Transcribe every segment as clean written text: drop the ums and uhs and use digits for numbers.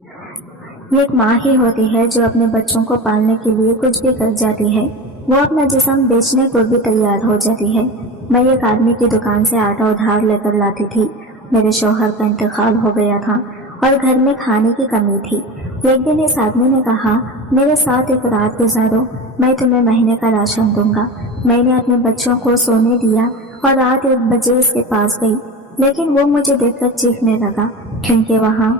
یہ ایک ماں ہی ہوتی ہے جو اپنے بچوں کو پالنے کے لیے کچھ بھی کر جاتی ہے، وہ اپنا جسم بیچنے کو بھی تیار ہو جاتی ہے۔ میں ایک آدمی کی دکان سے آٹا ادھار لے کر لاتی تھی۔ میرے شوہر کا انتقال ہو گیا تھا اور گھر میں کھانے کی کمی تھی۔ ایک دن اس آدمی نے کہا، میرے ساتھ ایک رات گزارو، میں تمہیں مہینے کا راشن دوں گا۔ میں نے اپنے بچوں کو سونے دیا اور رات 1 بجے اس کے پاس گئی، لیکن وہ مجھے دیکھ کر چیخنے لگا، کیونکہ وہاں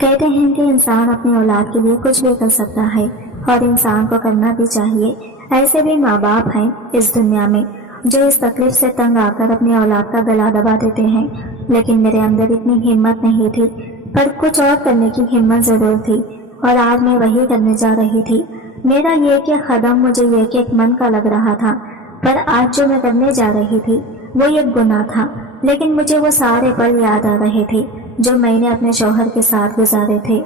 کہتے ہیں کہ انسان اپنی اولاد کے لیے کچھ بھی کر سکتا ہے اور انسان کو کرنا بھی چاہیے۔ ایسے بھی ماں باپ ہیں اس دنیا میں جو اس تکلیف سے تنگ آ کر اپنی اولاد کا گلا دبا دیتے ہیں، لیکن میرے اندر اتنی ہمت نہیں تھی، پر کچھ اور کرنے کی ہمت ضرور تھی، اور آج میں وہی کرنے جا رہی تھی۔ میرا یہ کہ قدم مجھے یہ کہ ایک من کا لگ رہا تھا، پر آج جو میں کرنے جا رہی تھی وہ ایک گناہ تھا، لیکن مجھے وہ سارے پل یاد آ رہے تھے جو میں نے اپنے شوہر کے ساتھ گزارے تھے،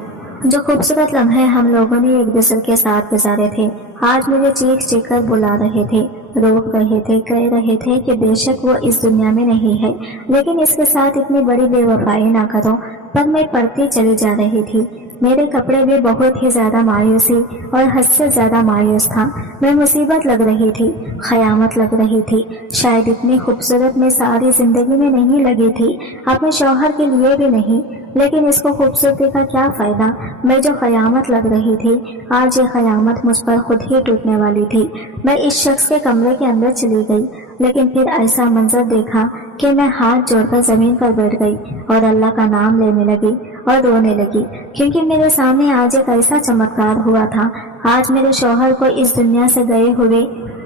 جو خوبصورت لمحے ہم لوگوں نے ایک دوسرے کے ساتھ گزارے تھے۔ آج مجھے چیخ چیخ کر بلا رہے تھے، روک رہے تھے، کہہ رہے تھے کہ بے شک وہ اس دنیا میں نہیں ہے، لیکن اس کے ساتھ اتنی بڑی بے وفائی نہ کرو، پر میں پڑھتی چلی جا رہی تھی۔ میرے کپڑے بھی بہت ہی زیادہ مایوسی اور حد سے زیادہ مایوس تھا۔ میں مصیبت لگ رہی تھی، قیامت لگ رہی تھی، شاید اتنی خوبصورت میں ساری زندگی میں نہیں لگی تھی، اپنے شوہر کے لیے بھی نہیں، لیکن اس کو خوبصورتی کا کیا فائدہ؟ میں جو قیامت لگ رہی تھی، آج یہ قیامت مجھ پر خود ہی ٹوٹنے والی تھی۔ میں اس شخص کے کمرے کے اندر چلی گئی، لیکن پھر ایسا منظر دیکھا کہ میں ہاتھ جوڑ کر زمین پر بیٹھ گئی اور اللہ کا نام لینے لگی اور رونے لگی، کیونکہ میرے سامنے آج ایک ایسا چمتکار ہوا تھا۔ آج میرے شوہر کو اس دنیا سے گئے ہوئے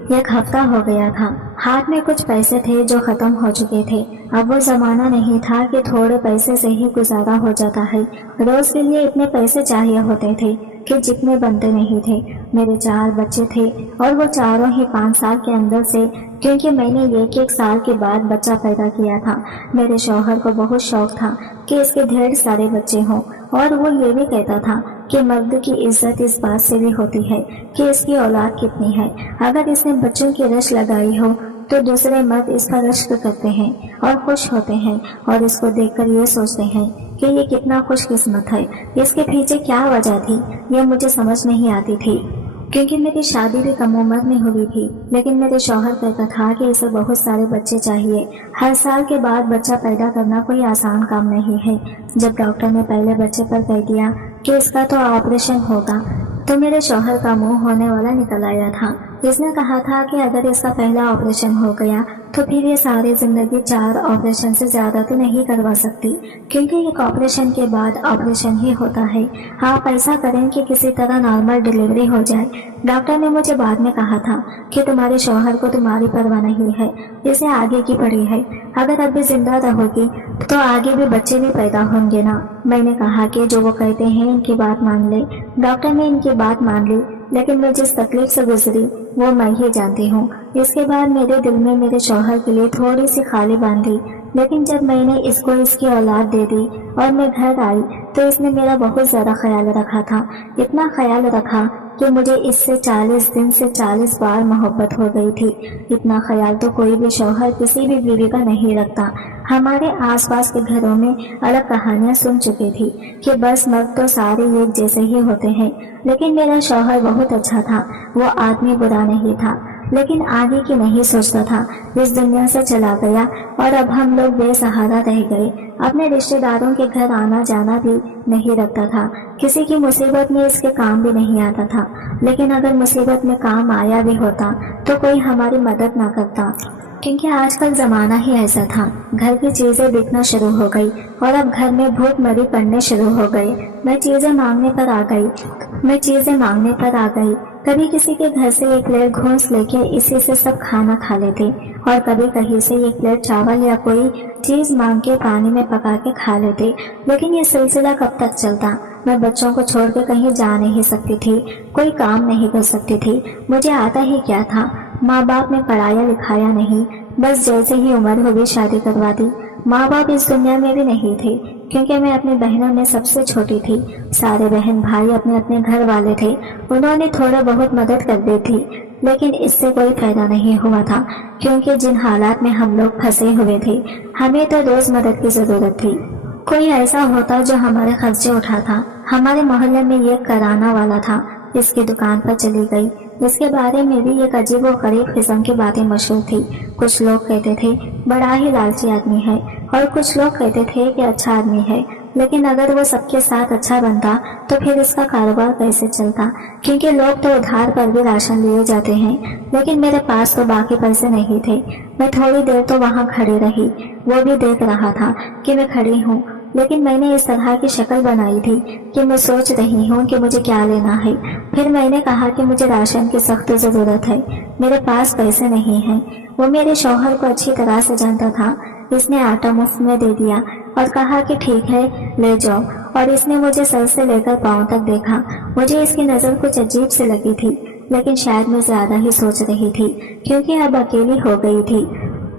1 ہفتہ ہو گیا تھا۔ ہاتھ میں کچھ پیسے تھے جو ختم ہو چکے تھے۔ اب وہ زمانہ نہیں تھا کہ تھوڑے پیسے سے ہی گزارا ہو جاتا ہے، روز کے لیے اتنے پیسے چاہیے ہوتے تھے کہ جتنے بنتے نہیں تھے۔ میرے 4 بچے تھے اور وہ چاروں ہی 5 سال کے اندر سے، کیونکہ میں نے 1 سال کے بعد بچہ پیدا کیا تھا۔ میرے شوہر کو بہت شوق تھا کہ اس کے ڈھیر سارے بچے ہوں، اور وہ یہ بھی کہتا تھا کہ مرد کی عزت اس بات سے بھی ہوتی ہے کہ اس کی اولاد کتنی ہے۔ اگر اس نے بچوں کی رش لگائی ہو تو دوسرے مرد اس پر رشک کرتے ہیں اور خوش ہوتے ہیں، اور اس کو دیکھ کر یہ سوچتے ہیں کہ یہ کتنا خوش قسمت ہے۔ اس کے پیچھے کیا وجہ تھی یہ مجھے سمجھ نہیں آتی تھی، کیونکہ میری شادی بھی کم عمر میں ہوئی تھی، لیکن میرے شوہر کہتا تھا کہ اسے بہت سارے بچے چاہیے۔ ہر سال کے بعد بچہ پیدا کرنا کوئی آسان کام نہیں ہے۔ جب ڈاکٹر نے پہلے بچے پر کہہ دیا کہ اس کا تو آپریشن ہوگا، تو میرے شوہر کا منہ ہونے والا نکل آیا تھا۔ اس نے کہا تھا کہ اگر اس کا پہلا آپریشن ہو گیا تو پھر یہ ساری زندگی 4 آپریشن سے زیادہ تو نہیں کروا سکتی، کیونکہ ایک آپریشن کے بعد آپریشن ہی ہوتا ہے۔ آپ ایسا کریں کہ کسی طرح نارمل ڈیلیوری ہو جائے۔ ڈاکٹر نے مجھے بعد میں کہا تھا کہ تمہارے شوہر کو تمہاری پرواہ نہیں ہے، اسے آگے کی پڑی ہے، اگر اب بھی زندہ رہو گی تو آگے بھی بچے بھی پیدا ہوں گے نا۔ میں نے کہا کہ جو وہ کہتے ہیں ان کی بات مان لے۔ ڈاکٹر نے ان کی بات مان لی، لیکن میں جس تکلیف سے گزری وہ میں ہی جانتی ہوں۔ اس کے بعد میرے دل میں میرے شوہر کے لیے تھوڑی سی خالی باندھی، لیکن جب میں نے اس کو اس کی اولاد دے دی اور میں گھر آئی تو اس نے میرا بہت زیادہ خیال رکھا تھا، اتنا خیال رکھا کہ مجھے اس سے 40 دن سے 40 بار محبت ہو گئی تھی۔ اتنا خیال تو کوئی بھی شوہر کسی بھی بیوی کا نہیں رکھتا۔ ہمارے آس پاس کے گھروں میں الگ کہانیاں سن چکی تھی کہ بس مرد تو سارے ایک جیسے ہی ہوتے ہیں، لیکن میرا شوہر بہت اچھا تھا، وہ آدمی برا نہیں تھا، لیکن آگے کی نہیں سوچتا تھا۔ اس دنیا سے چلا گیا اور اب ہم لوگ بے سہارا رہ گئے۔ اپنے رشتہ داروں کے گھر آنا جانا بھی نہیں رکھتا تھا، کسی کی مصیبت میں اس کے کام بھی نہیں آتا تھا، لیکن اگر مصیبت میں کام آیا بھی ہوتا تو کوئی ہماری مدد نہ کرتا، کیونکہ آج کل زمانہ ہی ایسا تھا۔ گھر کی چیزیں بکنا شروع ہو گئی اور اب گھر میں بھوک مری پڑنے شروع ہو گئے۔ میں چیزیں مانگنے پر آ گئی۔ کبھی کسی کے گھر سے 1 پلیٹ گھونس لے کے اسی سے سب کھانا کھا لیتے، اور کبھی کہیں سے 1 پلیٹ چاول یا کوئی چیز مانگ کے پانی میں پکا کے کھا لیتے، لیکن یہ سلسلہ کب تک چلتا؟ میں بچوں کو چھوڑ کے کہیں جا نہیں سکتی تھی، کوئی کام نہیں کر سکتی تھی، مجھے آتا ہی کیا تھا؟ ماں باپ نے پڑھایا لکھایا نہیں، بس جیسے ہی عمر ہوئی شادی کروا دی۔ ماں باپ اس دنیا میں بھی نہیں تھے، کیونکہ میں اپنی بہنوں میں سب سے چھوٹی تھی۔ سارے بہن بھائی اپنے اپنے گھر والے تھے، انہوں نے تھوڑا بہت مدد کر دی تھی، لیکن اس سے کوئی فائدہ نہیں ہوا تھا، کیونکہ جن حالات میں ہم لوگ پھنسے ہوئے تھے ہمیں تو روز مدد کی ضرورت تھی۔ کوئی ایسا ہوتا جو ہمارے خرچے اٹھاتا۔ ہمارے محلے میں یہ کرانا والا تھا، اس کی دکان پر چلی گئی۔ اس کے بارے میں بھی ایک عجیب و غریب قسم کی باتیں مشہور تھی۔ کچھ لوگ کہتے تھے بڑا ہی لالچی آدمی ہے، اور کچھ لوگ کہتے تھے کہ اچھا آدمی ہے، لیکن اگر وہ سب کے ساتھ اچھا بنتا تو پھر اس کا کاروبار کیسے چلتا، کیونکہ لوگ تو ادھار پر بھی راشن لیے جاتے ہیں۔ لیکن میرے پاس تو باقی پیسے نہیں تھے۔ میں تھوڑی دیر تو وہاں کھڑی رہی، وہ بھی دیکھ رہا تھا کہ میں کھڑی ہوں، لیکن میں نے اس طرح کی شکل بنائی تھی کہ میں سوچ رہی ہوں کہ مجھے کیا لینا ہے۔ پھر میں نے کہا کہ مجھے راشن کی سخت ضرورت ہے، میرے پاس پیسے نہیں ہیں۔ وہ میرے شوہر کو اچھی طرح سے جانتا تھا۔ اس نے آٹا مفت میں دے دیا اور کہا کہ ٹھیک ہے لے جاؤ، اور اس نے مجھے سر سے لے کر پاؤں تک دیکھا۔ مجھے اس کی نظر کچھ عجیب سے لگی تھی، لیکن شاید میں زیادہ ہی سوچ رہی تھی، کیونکہ اب اکیلی ہو گئی تھی،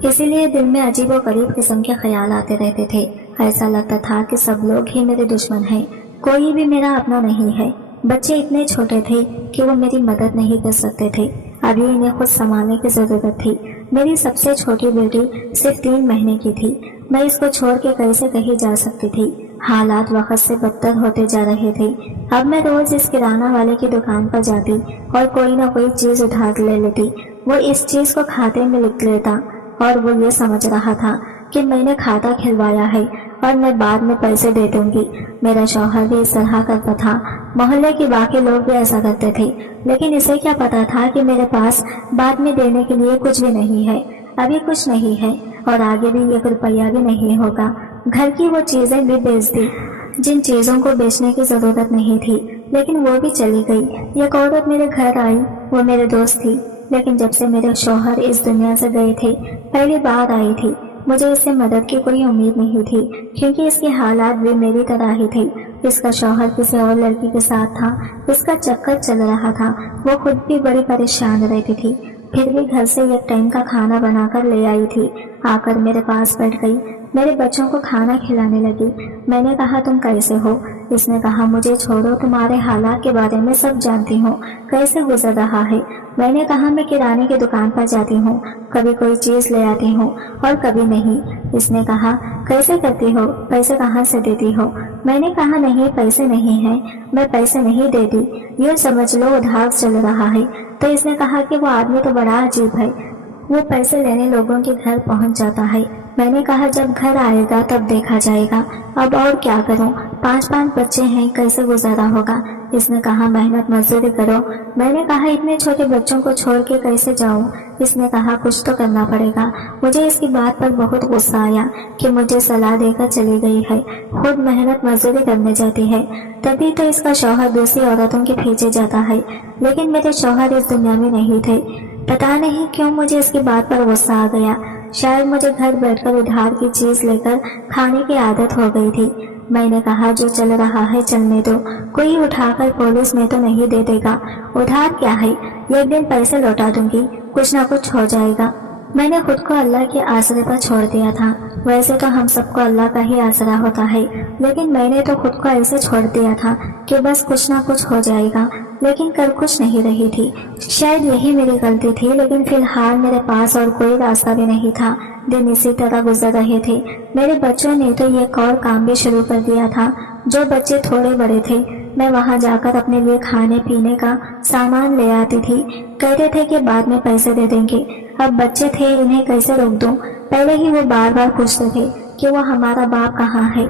اسی لیے دل میں عجیب و غریب قسم کے خیال آتے رہتے تھے۔ ایسا لگتا تھا کہ سب لوگ ہی میرے دشمن ہیں، کوئی بھی میرا اپنا نہیں ہے۔ بچے اتنے چھوٹے تھے کہ وہ میری مدد نہیں کر سکتے تھے، ابھی انہیں خود سنبھالنے کی ضرورت تھی۔ میری سب سے چھوٹی بیٹی صرف 3 مہینے کی تھی۔ میں اس کو چھوڑ کے کیسے کہیں جا سکتی تھی؟ حالات وقت سے بدتر ہوتے جا رہے تھے۔ اب میں روز اس کرانہ والے کی دکان پر جاتی اور کوئی نہ کوئی چیز ادھار لے لیتی۔ وہ اس چیز کو کھاتے میں لکھ لیتا اور وہ یہ سمجھ رہا تھا کہ میں نے کھاتا کھلوایا ہے اور میں بعد میں پیسے دے دوں گی۔ میرا شوہر بھی اس طرح کرتا تھا، محلے کے باقی لوگ بھی ایسا کرتے تھے، لیکن اسے کیا پتا تھا کہ میرے پاس بعد میں دینے کے لیے کچھ بھی نہیں ہے۔ ابھی کچھ نہیں ہے اور آگے بھی 1 روپیہ بھی نہیں ہوگا۔ گھر کی وہ چیزیں بھی بیچ دی جن چیزوں کو بیچنے کی ضرورت نہیں تھی، لیکن وہ بھی چلی گئی۔ ایک عورت میرے گھر آئی، وہ میرے دوست تھی، لیکن جب سے میرے شوہر اس دنیا سے گئے تھے پہلی بار آئی تھی۔ مجھے اس سے مدد کی کوئی امید نہیں تھی، کیونکہ اس کے حالات بھی میری طرح ہی تھے۔ اس کا شوہر کسی اور لڑکی کے ساتھ تھا، اس کا چکر چل رہا تھا، وہ خود بھی بڑی پریشان رہتی تھی، پھر بھی گھر سے 1 ٹائم کا کھانا بنا کر لے آئی تھی۔ آ کر میرے پاس بیٹھ گئی، میرے بچوں کو کھانا کھلانے لگی۔ میں نے کہا تم کیسے ہو؟ اس نے کہا مجھے چھوڑو، تمہارے حالات کے بارے میں سب جانتی ہوں، کیسے گزر رہا ہے۔ میں نے کہا میں کرانے کی دکان پر جاتی ہوں، کبھی کوئی چیز لے آتی ہوں اور کبھی نہیں۔ اس نے کہا کیسے کرتی ہو، پیسے کہاں سے دیتی ہو؟ میں نے کہا نہیں پیسے نہیں ہیں، میں پیسے نہیں دیتی، یہ سمجھ لو ادھار چل رہا ہے۔ تو اس نے کہا کہ وہ آدمی تو بڑا عجیب ہے، وہ پیسے لینے لوگوں کے گھر پہنچ جاتا ہے۔ میں نے کہا جب گھر آئے گا تب دیکھا جائے گا، اب اور کیا کروں، 5 بچے ہیں، کیسے گزارا ہوگا؟ اس نے کہا محنت مزدوری کرو۔ میں نے کہا اتنے چھوٹے بچوں کو چھوڑ کے کیسے جاؤں؟ اس نے کہا کچھ تو کرنا پڑے گا۔ مجھے اس کی بات پر بہت غصہ آیا کہ مجھے صلاح دے کر چلی گئی ہے، خود محنت مزدوری کرنے جاتی ہے، تبھی تو اس کا شوہر دوسری عورتوں کے پیچھے جاتا ہے۔ لیکن میرے شوہر اس دنیا میں نہیں تھے۔ پتا نہیں کیوں مجھے اس کی بات پر غصہ آ گیا، شاید مجھے گھر بیٹھ کر ادھار کی چیز لے کر کھانے کی عادت ہو گئی تھی۔ میں نے کہا جو چل رہا ہے چلنے دو، کوئی اٹھا کر پولیس میں تو نہیں دے دے گا، ادھار کیا ہے، 1 دن پیسے لوٹا دوں گی، کچھ نہ کچھ ہو جائے گا۔ میں نے خود کو اللہ کے آسرے پر چھوڑ دیا تھا۔ ویسے تو ہم سب کو اللہ کا ہی آسرا ہوتا ہے، لیکن میں نے تو خود کو ایسے چھوڑ دیا تھا کہ بس کچھ نہ کچھ ہو جائے گا، لیکن کر کچھ نہیں رہی تھی۔ شاید یہی میری غلطی تھی، لیکن فی الحال میرے پاس اور کوئی راستہ بھی نہیں تھا۔ دن اسی طرح گزر رہے تھے۔ میرے بچوں نے تو ایک اور کام بھی شروع کر دیا تھا۔ جو بچے تھوڑے بڑے تھے میں وہاں جا کر اپنے لیے کھانے پینے کا سامان لے آتی تھی، کہتے تھے کہ بعد میں پیسے دے دیں گے۔ اب بچے تھے، انہیں کیسے روک دوں؟ پہلے ہی وہ بار بار پوچھتے تھے کہ وہ ہمارا باپ کہاں ہے۔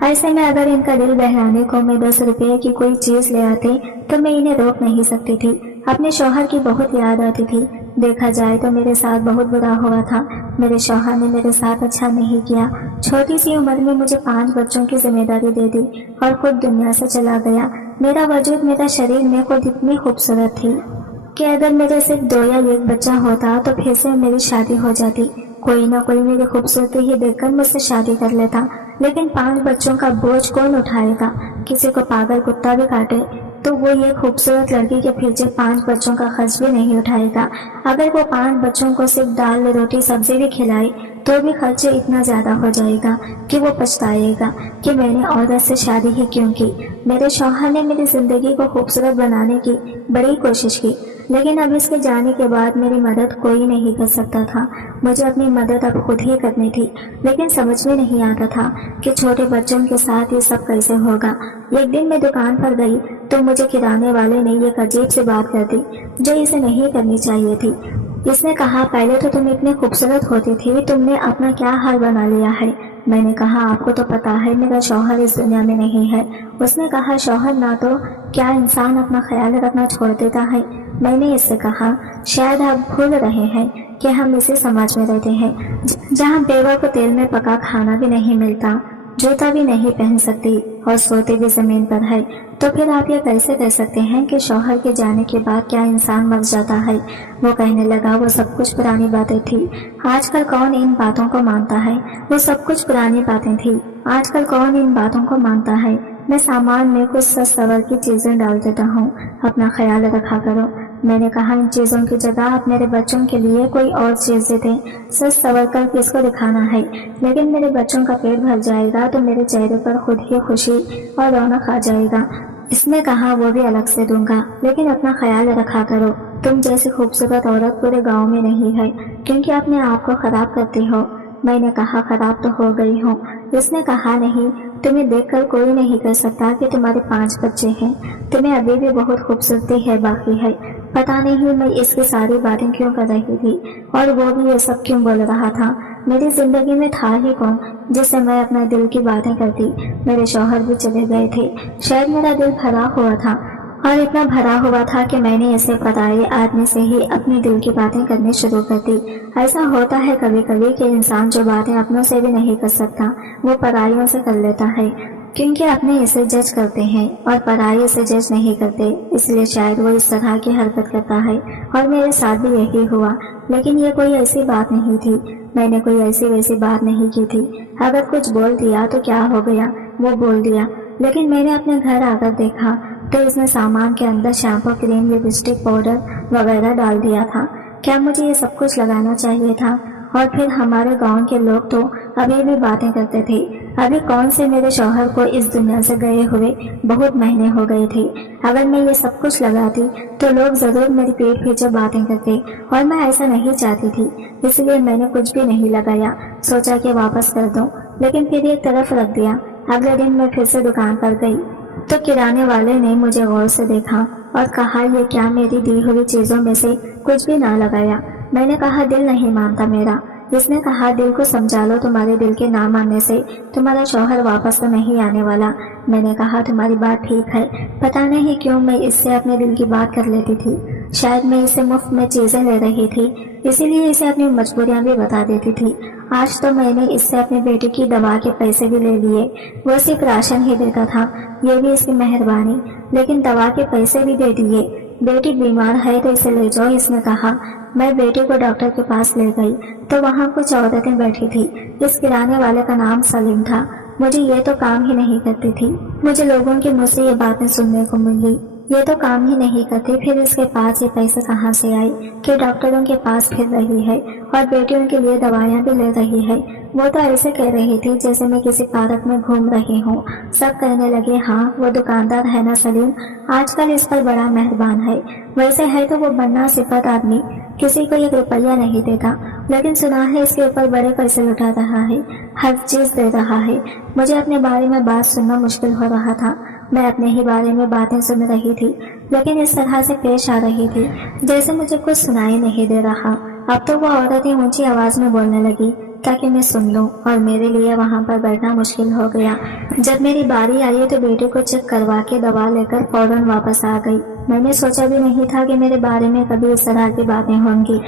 ایسے میں اگر ان کا دل بہلانے کو میں 10 روپے کی کوئی چیز لے آتے تو میں انہیں روک نہیں سکتی تھی۔ اپنے شوہر کی بہت یاد آتی تھی، دیکھا جائے تو میرے ساتھ بہت برا ہوا تھا۔ میرے شوہر نے میرے ساتھ اچھا نہیں کیا، چھوٹی سی عمر میں مجھے 5 بچوں کی ذمہ داری دے دی اور خود دنیا سے چلا گیا۔ میرا وجود، میرا شریر میں خود اتنی خوبصورت تھی کہ اگر میرے صرف 2 یا 1 بچہ ہوتا تو پھر سے میری شادی ہو جاتی، کوئی نہ کوئی میری خوبصورتی ہی دیکھ کر مجھ سے شادی کر لیتا۔ لیکن 5 بچوں کا بوجھ کون اٹھائے گا؟ کسی کو پاگل کتا بھی کاٹے تو وہ یہ خوبصورت لڑکی کے پیچھے 5 بچوں کا خرچ بھی نہیں اٹھائے گا۔ اگر وہ 5 بچوں کو صرف دال روٹی سبزی بھی کھلائے تو بھی خرچ اتنا زیادہ ہو جائے گا کہ وہ پچھتائے گا کہ میں نے عورت سے شادی ہی کیوں کی۔ میرے شوہر نے میری زندگی کو خوبصورت بنانے کی بڑی کوشش کی، لیکن اب اس کے جانے کے بعد میری مدد کوئی نہیں کر سکتا تھا. مجھے اپنی مدد اب خود ہی کرنی تھی. لیکن سمجھ میں نہیں آتا تھا کہ چھوٹے بچوں کے ساتھ یہ سب کیسے ہوگا. ایک دن میں دکان پر گئی تو مجھے کرانے والے نے ایک عجیب سی بات کر دی جو اسے نہیں کرنی چاہیے تھی. اس نے کہا پہلے تو تم اتنی خوبصورت ہوتی تھی, تم نے اپنا کیا حال بنا لیا ہے. میں نے کہا آپ کو تو پتا ہے میرا شوہر اس دنیا میں نہیں ہے. اس نے کہا شوہر نہ تو کیا انسان اپنا خیال رکھنا چھوڑ دیتا ہے. میں نے اس سے کہا شاید آپ بھول رہے ہیں کہ ہم اسی سماج میں رہتے ہیں جہاں بیوہ کو تیل میں پکا کھانا بھی نہیں ملتا, جوتا بھی نہیں پہن سکتی اور سوتے بھی زمین پر ہے. تو پھر آپ یہ کیسے کہہ سکتے ہیں کہ شوہر کے جانے کے بعد کیا انسان مر جاتا ہے. وہ کہنے لگا وہ سب کچھ پرانی باتیں تھی, آج کل کون ان باتوں کو مانتا ہے. وہ سب کچھ پرانی باتیں تھی, آج کل کون ان باتوں کو مانتا ہے. میں سامان میں کچھ سج سور کی چیزیں ڈال دیتا ہوں, اپنا خیال رکھا کرو. میں نے کہا ان چیزوں کی جگہ آپ میرے بچوں کے لیے کوئی اور چیز دے دیں, سج سور کر کس کو دکھانا ہے. لیکن میرے بچوں کا پیٹ بھر جائے گا تو میرے چہرے پر خود ہی خوشی اور رونق آ جائے گا. اس نے کہا وہ بھی الگ سے دوں گا, لیکن اپنا خیال رکھا کرو. تم جیسی خوبصورت عورت پورے گاؤں میں نہیں ہے کیونکہ اپنے آپ کو خراب کرتی ہو. میں نے کہا خراب تو ہو گئی ہوں. اس نے کہا نہیں, تمہیں دیکھ کر کوئی نہیں کہہ سکتا کہ تمہارے 5 بچے ہیں, تمہیں ابھی بھی بہت خوبصورتی ہے باقی ہے. پتا نہیں میں اس کی ساری باتیں کیوں کر رہی تھی اور وہ بھی یہ سب کیوں بول رہا تھا. میری زندگی میں تھا ہی کون جس سے میں اپنا دل کی باتیں کرتی. میرے شوہر بھی چلے گئے تھے, شاید میرا دل بھرا ہوا تھا اور اتنا بھرا ہوا تھا کہ میں نے اسے پرائے آدمی سے ہی اپنی دل کی باتیں کرنی شروع کر دی. ایسا ہوتا ہے کبھی کبھی کہ انسان جو باتیں اپنوں سے بھی نہیں کر سکتا وہ پرائیوں سے کر لیتا ہے, کیونکہ اپنے اسے جج کرتے ہیں اور پرائی اسے جج نہیں کرتے, اس لیے شاید وہ اس طرح کی حرکت کرتا ہے. اور میرے ساتھ بھی یہی ہوا. لیکن یہ کوئی ایسی بات نہیں تھی, میں نے کوئی ایسی ویسی بات نہیں کی تھی. اگر کچھ بول دیا تو کیا ہو گیا, وہ بول دیا. لیکن میں نے اپنے گھر آ کر دیکھا تو اس نے سامان کے اندر شیمپو, کریم, لپسٹک, پاؤڈر وغیرہ ڈال دیا تھا. کیا مجھے یہ سب کچھ لگانا چاہیے تھا؟ اور پھر ہمارے گاؤں کے لوگ تو ابھی بھی باتیں کرتے تھے. ابھی کون سے میرے شوہر کو اس دنیا سے گئے ہوئے بہت مہینے ہو گئے تھے. اگر میں یہ سب کچھ لگاتی تو لوگ ضرور میری پیٹ پیچھے باتیں کرتے اور میں ایسا نہیں چاہتی تھی. اس لیے میں نے کچھ بھی نہیں لگایا, سوچا کہ واپس کر دوں, لیکن پھر ایک طرف رکھ دیا. اگلے دن میں پھر سے دکان پر گئی تو کرانے والے نے مجھے غور سے دیکھا اور کہا یہ کیا میری دی ہوئی چیزوں میں سے کچھ بھی نہ لگایا. میں نے کہا دل نہیں مانتا میرا. اس نے کہا دل کو سمجھا لو, تمہارے دل کے نہ ماننے سے تمہارا شوہر واپس تو نہیں آنے والا. میں نے کہا تمہاری بات ٹھیک ہے, پتا نہیں کیوں میں اس سے اپنے دل کی بات کر لیتی تھی. شاید میں اسے مفت میں چیزیں لے رہی تھی, اسی لیے اسے اپنی مجبوریاں بھی بتا دیتی تھی. آج تو میں نے اس سے اپنے بیٹے کی دوا کے پیسے بھی لے لیے. وہ صرف راشن ہی دیتا تھا, یہ بھی اس کی مہربانی, لیکن دوا کے پیسے بھی دے دیے. بیٹی بیمار ہے تو اسے لے جاؤ, اس نے کہا. میں بیٹی کو ڈاکٹر کے پاس لے گئی تو وہاں کچھ عورتیں بیٹھی تھی. اس کرانے والے کا نام سلیم تھا. مجھے یہ تو کام ہی نہیں کرتی تھی. مجھے لوگوں کے منہ سے یہ باتیں سننے کو ملی, یہ تو کام ہی نہیں کرتی, پھر اس کے پاس یہ پیسے کہاں سے آئی کہ ڈاکٹروں کے پاس پھر رہی ہے اور بیٹیوں کے لیے دوائیاں بھی لے رہی ہے. وہ تو ایسے کہہ رہی تھی جیسے میں کسی پارک میں گھوم رہی ہوں. سب کہنے لگے ہاں وہ دکاندار ہے نا سلیم, آج کل اس پر بڑا مہربان ہے. ویسے ہے تو وہ بننا صفت آدمی, کسی کو 1 روپیہ نہیں دیتا, لیکن سنا ہے اس کے اوپر بڑے پیسے لٹا رہا ہے, ہر چیز دے رہا ہے. مجھے اپنے بارے میں بات سننا مشکل ہو رہا تھا. میں اپنے ہی بارے میں باتیں سن رہی تھی, لیکن اس طرح سے پیش آ رہی تھی جیسے مجھے کچھ سنائی نہیں دے رہا. اب تو وہ عورتیں اونچی آواز میں بولنے لگی تاکہ میں سن لوں, اور میرے لیے وہاں پر بیٹھنا مشکل ہو گیا. جب میری باری آئی تو بیٹے کو چیک کروا کے دوا لے کر فوراً واپس آ گئی. میں نے سوچا بھی نہیں تھا کہ میرے بارے میں کبھی اس طرح کی باتیں ہوں گی,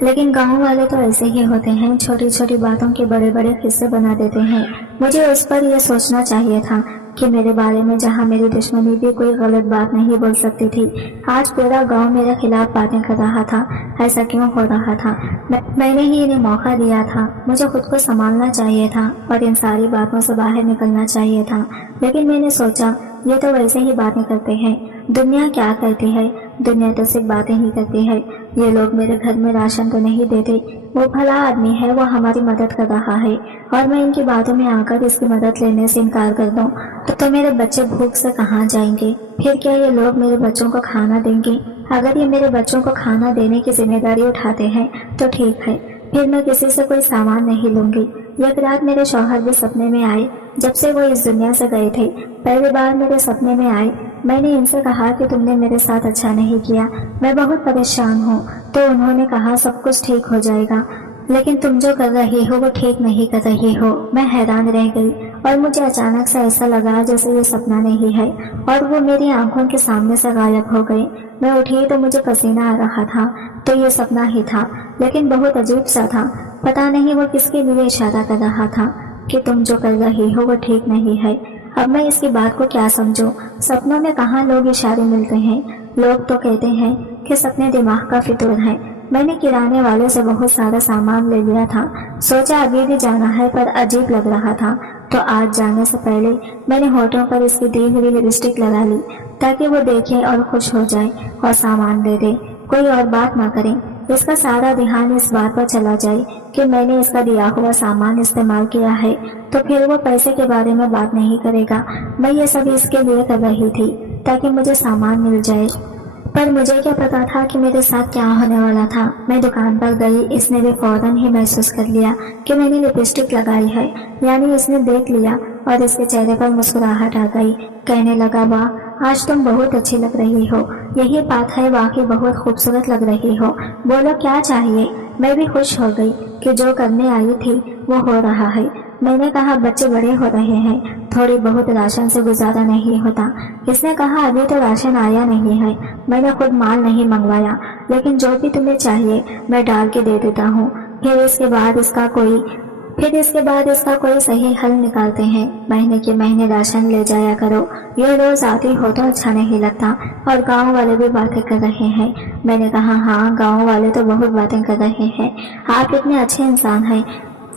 لیکن گاؤں والے تو ایسے ہی ہوتے ہیں, چھوٹی چھوٹی باتوں کے بڑے بڑے قصے بنا دیتے ہیں. مجھے اس پر یہ سوچنا چاہیے تھا کہ میرے بارے میں جہاں میری دشمنی بھی کوئی غلط بات نہیں بول سکتی تھی, آج پورا گاؤں میرے خلاف باتیں کر رہا تھا. ایسا کیوں ہو رہا تھا؟ میں نے ہی انہیں موقع دیا تھا. مجھے خود کو سنبھالنا چاہیے تھا اور ان ساری باتوں سے باہر نکلنا چاہیے تھا. لیکن میں نے سوچا یہ تو ویسے ہی باتیں کرتے ہیں, دنیا کیا کرتی ہے, دنیا تو صرف باتیں ہی کرتی ہے. یہ لوگ میرے گھر میں راشن تو نہیں دیتے, وہ بھلا آدمی ہے, وہ ہماری مدد کر رہا ہے, اور میں ان کی باتوں میں آ کر اس کی مدد لینے سے انکار کر دوں تو میرے بچے بھوک سے کہاں جائیں گے؟ پھر کیا یہ لوگ میرے بچوں کو کھانا دیں گے؟ اگر یہ میرے بچوں کو کھانا دینے کی ذمہ داری اٹھاتے ہیں تو ٹھیک ہے، پھر میں کسی سے کوئی سامان نہیں لوں گی۔ ایک رات میرے شوہر بھی سپنے میں آئے، جب سے وہ اس دنیا سے گئے تھے پہلی بار میرے سپنے میں آئے۔ میں نے ان سے کہا کہ تم نے میرے ساتھ اچھا نہیں کیا، میں بہت پریشان ہوں، تو انہوں نے کہا سب کچھ ٹھیک ہو جائے گا، لیکن تم جو کر رہی ہو وہ ٹھیک نہیں کر رہی ہو۔ میں حیران رہ گئی اور مجھے اچانک سے ایسا لگا جیسے یہ سپنا نہیں ہے، اور وہ میری آنکھوں کے سامنے سے غائب ہو گئے۔ میں اٹھی تو مجھے پسینہ آ رہا تھا، تو یہ سپنا ہی تھا، لیکن بہت عجیب سا تھا۔ پتہ نہیں وہ کس کے لیے اشارہ کر رہا تھا کہ تم جو کر رہی ہو وہ ٹھیک نہیں ہے۔ اب میں اس کی بات کو کیا سمجھوں؟ سپنوں میں کہاں لوگ اشارے ملتے ہیں؟ لوگ تو کہتے ہیں کہ سپنے دماغ کا فطور ہے۔ میں نے کرانے والے سے بہت سارا سامان لے لیا تھا، سوچا ابھی بھی جانا ہے، پر عجیب لگ رہا تھا، تو آج جانے سے پہلے میں نے ہونٹوں پر اس کی دی ہوئی لپسٹک لگا لی تاکہ وہ دیکھے اور خوش ہو جائے اور سامان دے دے، کوئی اور بات نہ کرے۔ اس کا سارا دھیان اس بات پر چلا جائے کہ میں نے اس کا دیا ہوا سامان استعمال کیا ہے، تو پھر وہ پیسے کے بارے میں بات نہیں کرے گا۔ میں یہ سب اس کے لیے کر رہی تھی تاکہ مجھے سامان مل جائے، پر مجھے کیا پتا تھا کہ میرے ساتھ کیا ہونے والا تھا۔ میں دکان پر گئی، اس نے بھی فوراً ہی محسوس کر لیا کہ میں نے لپسٹک لگائی ہے، یعنی اس نے دیکھ لیا اور اس کے چہرے پر مسکراہٹ آ گئی۔ کہنے لگا واہ، آج تم بہت اچھی لگ رہی ہو۔ یہی بات ہے، واقعی بہت خوبصورت لگ رہی ہو، بولو کیا چاہیے؟ میں بھی خوش ہو گئی کہ جو کرنے آئی تھی وہ ہو رہا ہے۔ میں نے کہا بچے بڑے ہو رہے ہیں، تھوڑی بہت راشن سے گزارا نہیں ہوتا۔ اس نے کہا ابھی تو راشن آیا نہیں ہے، میں نے خود مال نہیں منگوایا، لیکن جو بھی تمہیں چاہیے میں ڈال کے دے دیتا ہوں، پھر اس کے بعد اس کا کوئی صحیح حل نکالتے ہیں۔ مہینے کے مہینے راشن لے جایا کرو، یہ روز آتی ہو تو اچھا نہیں لگتا، اور گاؤں والے بھی باتیں کر رہے ہیں۔ میں نے کہا ہاں، گاؤں والے تو بہت باتیں کر رہے ہیں، آپ اتنے اچھے انسان ہیں،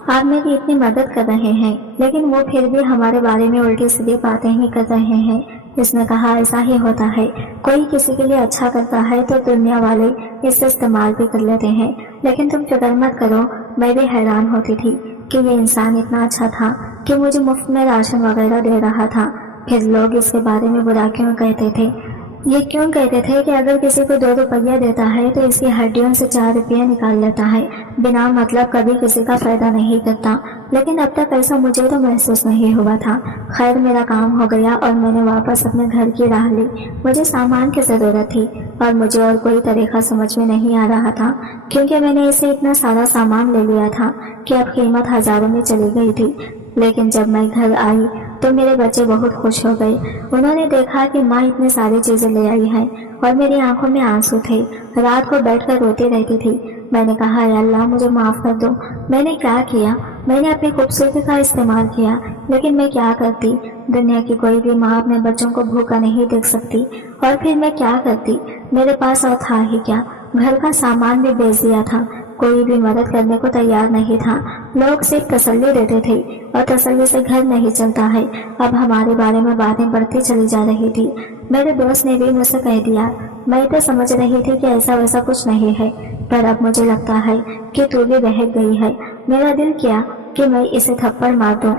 آپ میری اتنی مدد کر رہے ہیں، لیکن وہ پھر بھی ہمارے بارے میں الٹی سیدھی باتیں ہی کر رہے ہیں۔ اس نے کہا ایسا ہی ہوتا ہے، کوئی کسی کے لیے اچھا کرتا ہے تو دنیا والے اس سے استعمال بھی کر لیتے ہیں، لیکن تم فکر مت کرو۔ میں بھی حیران ہوتی تھی کہ یہ انسان اتنا اچھا تھا کہ مجھے مفت میں راشن وغیرہ دے رہا تھا، پھر لوگ اس کے بارے میں برا کیوں کہتے تھے؟ یہ کیوں کہتے تھے کہ اگر کسی کو 2 روپیہ دیتا ہے تو اس کی ہڈیوں سے 4 روپیہ نکال لیتا ہے، بنا مطلب کبھی کسی کا فائدہ نہیں کرتا، لیکن اب تک ایسا مجھے تو محسوس نہیں ہوا تھا۔ خیر میرا کام ہو گیا اور میں نے واپس اپنے گھر کی راہ لی۔ مجھے سامان کی ضرورت تھی اور مجھے اور کوئی طریقہ سمجھ میں نہیں آ رہا تھا، کیونکہ میں نے اسے اتنا سارا سامان لے لیا تھا کہ اب قیمت ہزاروں میں چلی گئی تھی۔ لیکن جب میں گھر آئی تو میرے بچے بہت خوش ہو گئے، انہوں نے دیکھا کہ ماں اتنی ساری چیزیں لے آئی ہیں، اور میری آنکھوں میں آنسو تھے۔ رات کو بیٹھ کر روتی رہتی تھی۔ میں نے کہا اے اللہ مجھے معاف کر دو، میں نے کیا کیا؟ میں نے اپنی خوبصورتی کا استعمال کیا، لیکن میں کیا کرتی؟ دنیا کی کوئی بھی ماں اپنے بچوں کو بھوکا نہیں دیکھ سکتی، اور پھر میں کیا کرتی؟ میرے پاس اور تھا ہی کیا؟ گھر کا سامان بھی بیچ دیا تھا، کوئی بھی مدد کرنے کو تیار نہیں تھا، لوگ صرف تسلی دیتے تھے، اور تسلی سے گھر نہیں چلتا ہے۔ اب ہمارے بارے میں باتیں بڑھتی چلی جا رہی تھی۔ میرے دوست نے بھی مجھ سے کہہ دیا، میں تو سمجھ رہی تھی کہ ایسا ویسا کچھ نہیں ہے، پر اب مجھے لگتا ہے کہ تو بھی بہک گئی ہے۔ میرا دل کیا کہ میں اسے تھپڑ مار دوں۔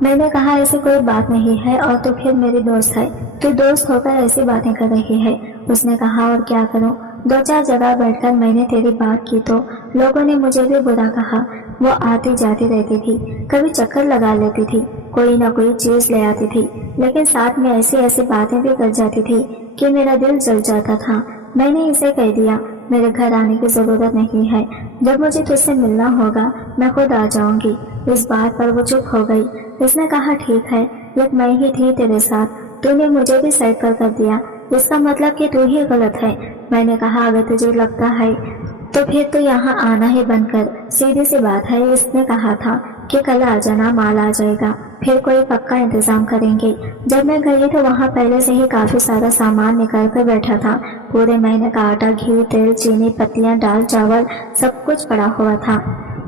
میں نے کہا ایسی کوئی بات نہیں ہے، اور تو پھر میری دوست ہے، تو دوست ہو کر ایسی باتیں کر رہی ہے۔ اس نے کہا اور کیا کروں، 2-4 جگہ بیٹھ کر میں نے تیری بات کی تو لوگوں نے مجھے بھی برا کہا۔ وہ آتی جاتی رہتی تھی، کبھی چکر لگا لیتی تھی، کوئی نہ کوئی چیز لے آتی تھی، لیکن ساتھ میں ایسی باتیں بھی کر جاتی تھی کہ میرا دل جل جاتا تھا۔ میں نے اسے کہہ دیا میرے گھر آنے کی ضرورت نہیں ہے، جب مجھے تجھ سے ملنا ہوگا میں خود آ جاؤں گی۔ اس بات پر وہ چپ ہو گئی۔ اس نے کہا ٹھیک ہے، لیکن میں ہی تھی تیرے ساتھ، تو نے مجھے بھی سائڈ پر کر دیا، اس کا مطلب کہ تو ہی غلط ہے۔ میں نے کہا اگر تجھے لگتا ہے تو پھر تو یہاں آنا ہی بند کر، سیدھی سی بات ہے۔ اس نے کہا تھا کہ کل آ جانا، مال آ جائے گا، پھر کوئی پکا انتظام کریں گے۔ جب میں گئی تو وہاں پہلے سے ہی کافی سارا سامان نکال کر بیٹھا تھا، پورے مہینے کا آٹا، گھی، تیل، چینی، پتیاں، دال، چاول سب کچھ پڑا ہوا تھا۔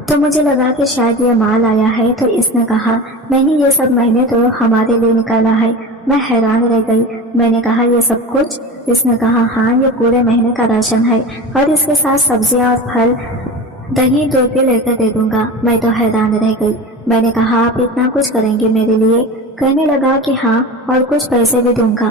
تو مجھے لگا کہ شاید یہ مال آیا ہے، تو اس نے کہا نہیں یہ سب میں نے تو ہمارے لیے نکالا ہے۔ میں حیران رہ گئی۔ میں نے کہا یہ سب کچھ؟ اس نے کہا ہاں، یہ پورے مہینے کا راشن ہے، اور اس کے ساتھ سبزیاں اور پھل، دہی، دودھ بھی لے کر دے دوں گا۔ میں تو حیران رہ گئی۔ میں نے کہا آپ اتنا کچھ کریں گے میرے لیے؟ کہنے لگا کہ ہاں، اور کچھ پیسے بھی دوں گا۔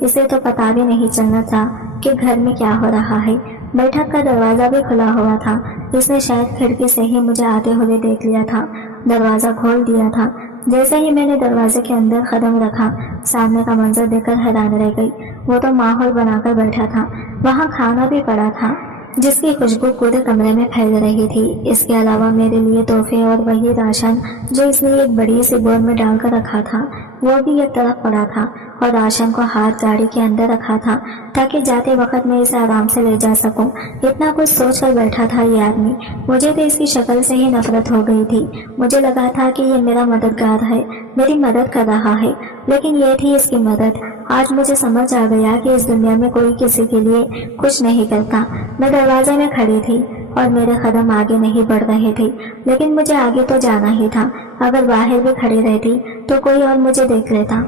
اسے تو پتا بھی نہیں چلنا تھا کہ گھر میں کیا ہو رہا ہے۔ بیٹھک کا دروازہ بھی کھلا ہوا تھا، اس نے شاید کھڑکی سے ہی مجھے آتے ہوئے دیکھ لیا تھا، دروازہ کھول دیا تھا۔ جیسے ہی میں نے دروازے کے اندر قدم رکھا، سامنے کا منظر دیکھ کر حیران رہ گئی۔ وہ تو ماحول بنا کر بیٹھا تھا، وہاں کھانا بھی پڑا تھا جس کی خوشبو پورے کمرے میں پھیل رہی تھی۔ اس کے علاوہ میرے لیے تحفے اور وہی راشن جو اس نے ایک بڑی سی بور میں ڈال کر رکھا تھا وہ بھی ایک طرف پڑا تھا، اور راشن کو ہاتھ گاڑی کے اندر رکھا تھا تاکہ جاتے وقت میں اسے آرام سے لے جا سکوں۔ اتنا کچھ سوچ کر بیٹھا تھا یہ آدمی۔ مجھے تو اس کی شکل سے ہی نفرت ہو گئی تھی۔ مجھے لگا تھا کہ یہ میرا مددگار ہے، میری مدد کر رہا ہے، لیکن یہ تھی اس کی مدد۔ آج مجھے سمجھ آ گیا کہ اس دنیا میں کوئی کسی کے لیے کچھ نہیں کرتا۔ میں دروازے میں کھڑی تھی اور میرے قدم آگے نہیں بڑھ رہے تھے، لیکن مجھے آگے تو جانا ہی تھا۔ اگر باہر بھی کھڑی رہتی تو کوئی اور مجھے دیکھ لیتا۔